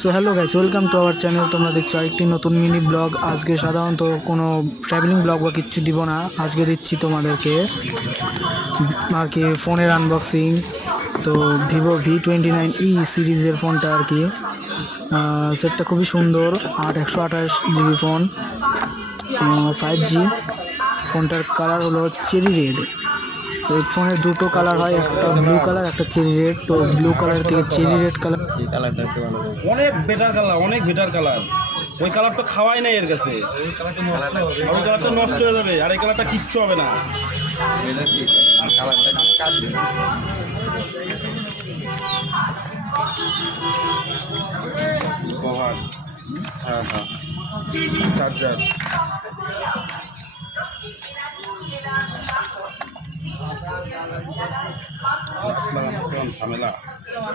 So hello guys, welcome to our channel. তোমরা দেখছো আরেকটি নতুন মিনি ব্লগ। আজকে সাধারণত কোনো ট্রাভেলিং ব্লগ বা কিচ্ছু দিব না, আজকে দিচ্ছি তোমাদেরকে আর কি ফোনের আনবক্সিং। তো ভিভো V29e সিরিজের ফোনটা আর কি, সেটটা খুবই সুন্দর। 128GB phone, 5G। ফোনটার কালার হলো চেরি রেড। তো এই ফোনের দুটো কালার হয়, একটা ব্লু কালার, একটা চেরি রেড। তো ব্লু কালার থেকে চেরি রেড কালার, এই কালারটা একটু ভালো লাগে। অনেক বেটার কালার, অনেক বেটার কালার। ওই কালার তো খাওয়াই নাই এর কাছে। ওই কালারটা নষ্ট হয়ে যাবে, আর এই কালারটা কিচ্ছু হবে না। এটা কি কালারটা কাজ দিন। কভার, হ্যাঁ হ্যাঁ, চার্জার। ঝামেলা।